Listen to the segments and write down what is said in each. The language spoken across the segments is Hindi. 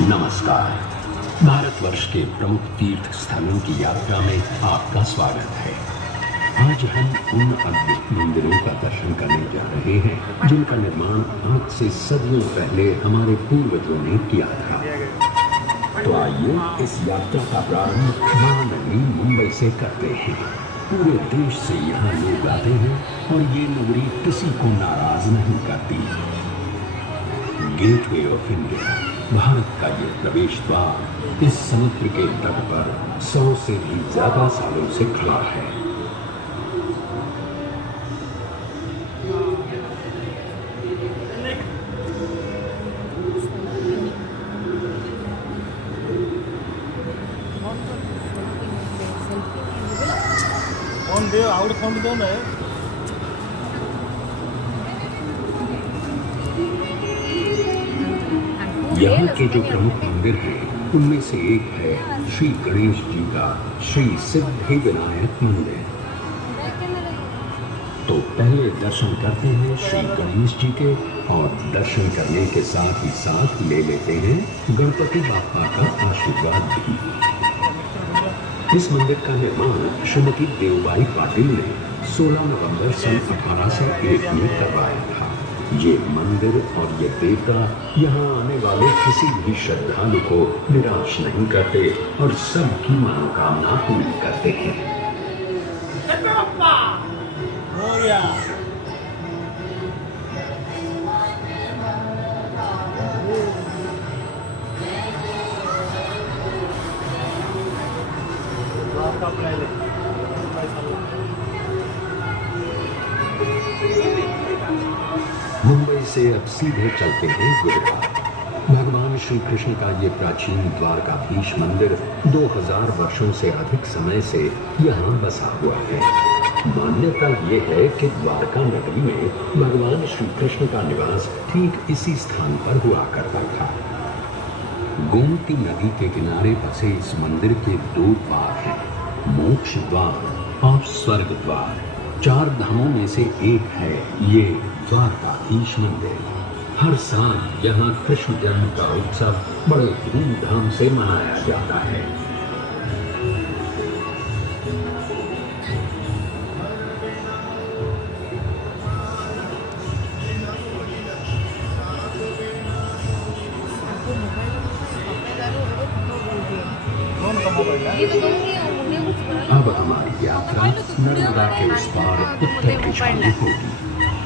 नमस्कार। भारतवर्ष के प्रमुख तीर्थ स्थलों की यात्रा में आपका स्वागत है। आज हम उन अद्भुत मंदिरों का दर्शन करने जा रहे हैं जिनका निर्माण आज से सदियों पहले हमारे पूर्वजों ने किया था। तो आइए इस यात्रा का प्रारंभ महानगरी मुंबई से करते हैं। पूरे देश से यहाँ लोग आते हैं और ये नगरी किसी को नाराज नहीं करती। गेटवे ऑफ इंडिया, भारत का ये प्रवेश द्वार इस समुद्र के तट पर 100 से भी ज्यादा सालों से खड़ा है। यहाँ के जो प्रमुख मंदिर हैं उनमें से एक है श्री गणेश जी का श्री सिद्धि विनायक मंदिर। तो पहले दर्शन करते हैं श्री गणेश जी के और दर्शन करने के साथ ही साथ ले लेते हैं गणपति बाप्पा का आशीर्वाद भी। इस मंदिर का निर्माण श्रीमती देवबाई पाटिल ने 16 नवंबर सन 1801 में करवाया था। ये मंदिर और ये देवता यहाँ आने वाले किसी भी श्रद्धालु को निराश नहीं करते और सबकी मनोकामना पूरी करते हैं। मुंबई से अब सीधे चलते हैं गुजरात। भगवान श्री कृष्ण का ये प्राचीन द्वारकाधीश मंदिर 2000 वर्षों से अधिक समय से यहाँ बसा हुआ है। मान्यता ये है कि द्वारका नगरी में भगवान श्री कृष्ण का निवास ठीक इसी स्थान पर हुआ करता था। गोमती नदी के किनारे बसे इस मंदिर के 2 द्वार हैं, मोक्ष द्वार और स्वर्ग द्वार। 4 धामों में से एक है ये द्वारकाधीश मंदिर। हर साल यहाँ कृष्ण जन्म का उत्सव बड़े धूमधाम से मनाया जाता है। अब हमारी यात्रा नर्मदा के उस पार उत्तर दिशा में होगी।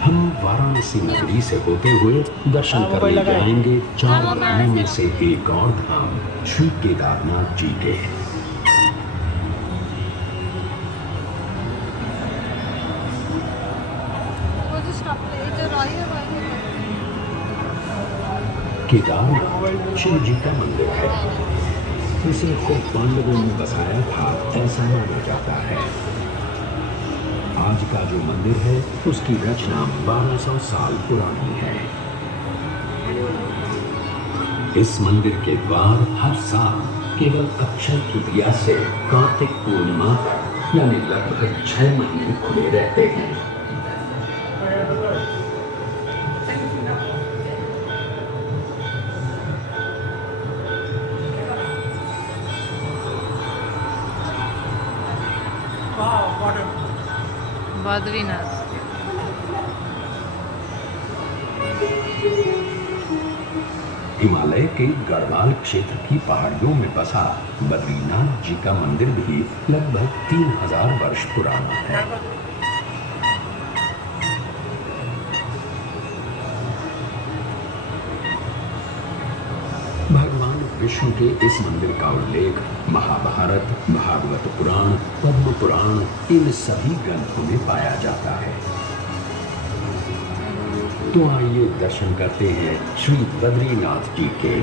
हम वाराणसी नगरी से होते हुए दर्शन करने जाएंगे 4 धामों में से एक और धाम श्री केदारनाथ जी के। केदारनाथ शिव जी का मंदिर है। इसे खुद पांडवों ने बसाया था ऐसा माना जाता है। आज का जो मंदिर है उसकी रचना 1200 साल पुरानी है। इस मंदिर के द्वार हर साल केवल अक्षय तृतीया से कार्तिक पूर्णिमा तक यानी लगभग 6 महीने खुले रहते हैं। बद्रीनाथ हिमालय के गढ़वाल क्षेत्र की पहाड़ियों में बसा बद्रीनाथ जी का मंदिर भी लगभग 3000 वर्ष पुराना है। भगवान विष्णु के इस मंदिर का उल्लेख महाभारत, भागवत पुराण, पद्म पुराण इन सभी ग्रंथों में पाया जाता है। तो आइए दर्शन करते हैं श्री बद्रीनाथ जी के।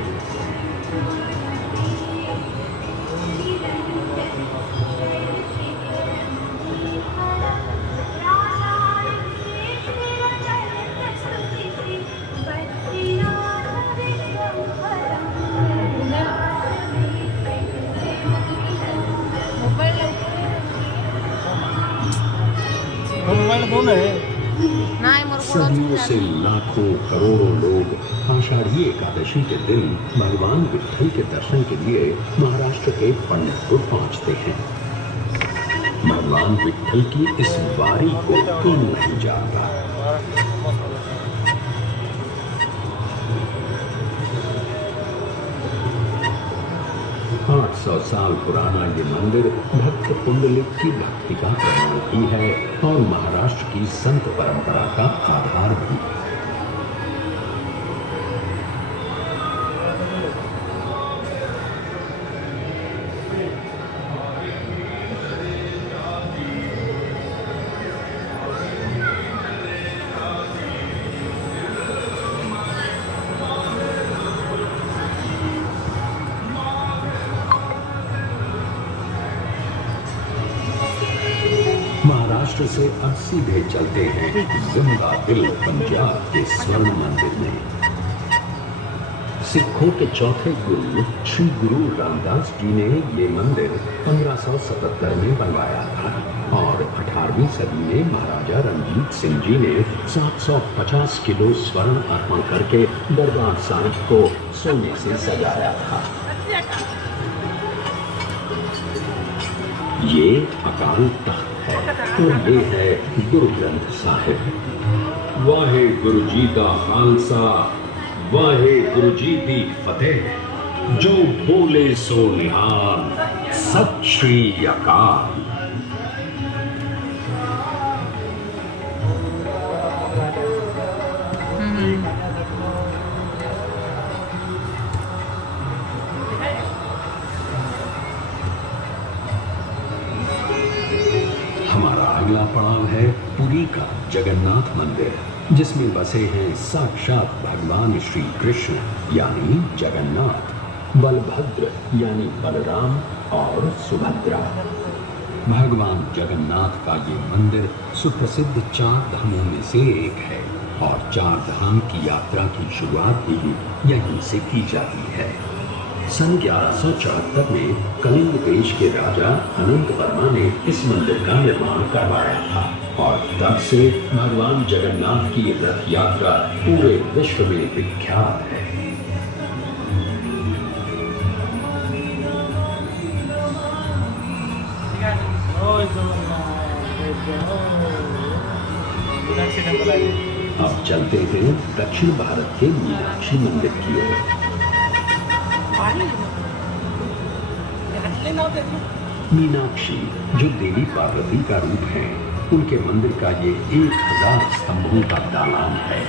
मोबाइल कौन है? सदियों से लाखों करोड़ों लोग आषाढ़ी एकादशी के दिन भगवान विट्ठल के दर्शन के लिए महाराष्ट्र के पंढरपुर पहुंचते हैं। भगवान विट्ठल की इस वारी को कौन नहीं जानता। 800 साल पुराना ये मंदिर भक्त पुंडलिक की भक्ति का प्रमाण भी है और महाराष्ट्र की संत परंपरा का आधार भी। महाराष्ट्र से अब सीधे चलते हैं जिंदा दिल पंजाब के स्वर्ण मंदिर में। सिखों के चौथे गुरु श्री गुरु रामदास जी ने ये मंदिर 1577 में बनवाया था और 18वीं सदी में महाराजा रणजीत सिंह जी ने 750 किलो स्वर्ण अर्पण करके दरबार साहिब को सोने से सजाया था। ये अकाल तख्त और ये है गुरु ग्रंथ साहिब। वाहे गुरु जी का खालसा, वाहे गुरु जी दी फतेह, जो बोले सो निहाल, सत श्री अकाल। अगला पड़ाव है पुरी का जगन्नाथ मंदिर, जिसमें बसे हैं साक्षात भगवान श्री कृष्ण यानी जगन्नाथ, बलभद्र यानी बलराम और सुभद्रा। भगवान जगन्नाथ का ये मंदिर सुप्रसिद्ध 4 धामों में से एक है और 4 धाम की यात्रा की शुरुआत भी यहीं से की जाती है। सन 1174 में कलिंग देश के राजा अनंत वर्मा ने इस मंदिर का निर्माण करवाया था और तब से भगवान जगन्नाथ की रथ यात्रा पूरे विश्व में विख्यात है। अब चलते हैं दक्षिण भारत के मीनाक्षी मंदिर की ओर। मीनाक्षी जो देवी पार्वती का रूप है, उनके मंदिर का ये 1000 स्तंभों का दालान है।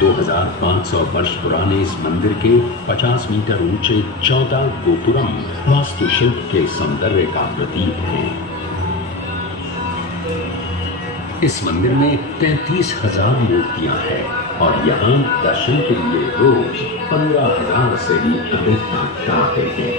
2500 वर्ष पुराने इस मंदिर के 50 मीटर ऊंचे 14 गोपुरम वास्तुशिल्प के सौंदर्य का प्रतीक है। इस मंदिर में 33,000 मूर्तियां हैं और यहाँ दर्शन के लिए रोज 15,000 से भी अधिक भक्त आते हैं।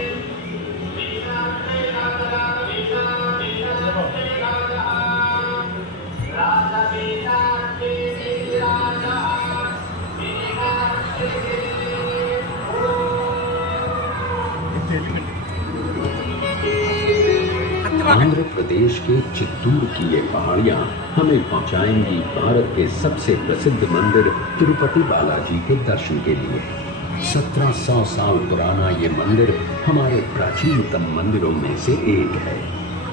आंध्र प्रदेश के चित्तूर की ये पहाड़ियां हमें पहुंचाएंगी भारत के सबसे प्रसिद्ध मंदिर तिरुपति बालाजी के दर्शन के लिए। 1700 साल पुराना ये मंदिर हमारे प्राचीनतम मंदिरों में से एक है।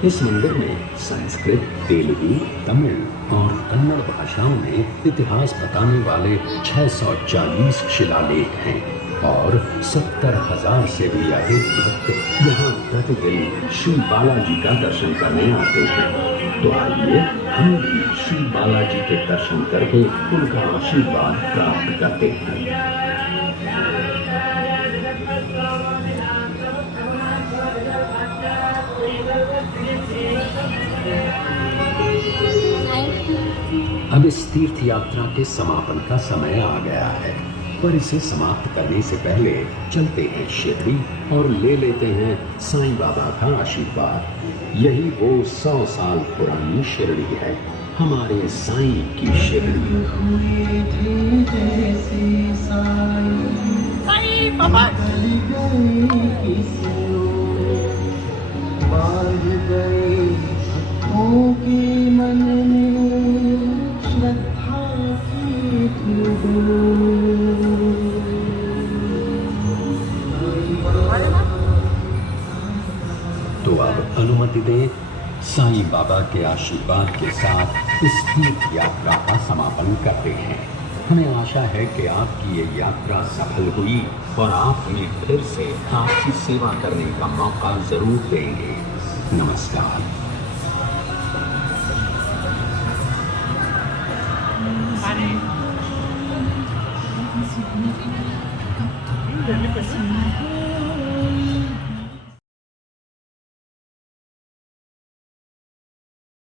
इस मंदिर में संस्कृत, तेलुगु, तमिल और कन्नड़ भाषाओं में इतिहास बताने वाले 640 शिलालेख हैं और 70,000 से भी अधिक भक्त यहाँ प्रतिदिन श्री बालाजी का दर्शन करने आते हैं। तो आइए हम भी श्री बालाजी के दर्शन करके उनका आशीर्वाद प्राप्त करते हैं। अब इस तीर्थ यात्रा के समापन का समय आ गया है, पर इसे समाप्त करने से पहले चलते हैं शिरडी और ले लेते हैं साईं बाबा का आशीर्वाद। यही वो 100 साल पुरानी शिरडी है, हमारे साईं की शिरडी। साईं बाबा गए के मन में श्रद्धा की तो अब अनुमति दें, साईं बाबा के आशीर्वाद के साथ इस तीर्थ यात्रा का समापन करते हैं। हमें आशा है कि आपकी ये यात्रा सफल हुई और आप हमें फिर से आपकी सेवा करने का मौका जरूर देंगे। नमस्कार। Vale.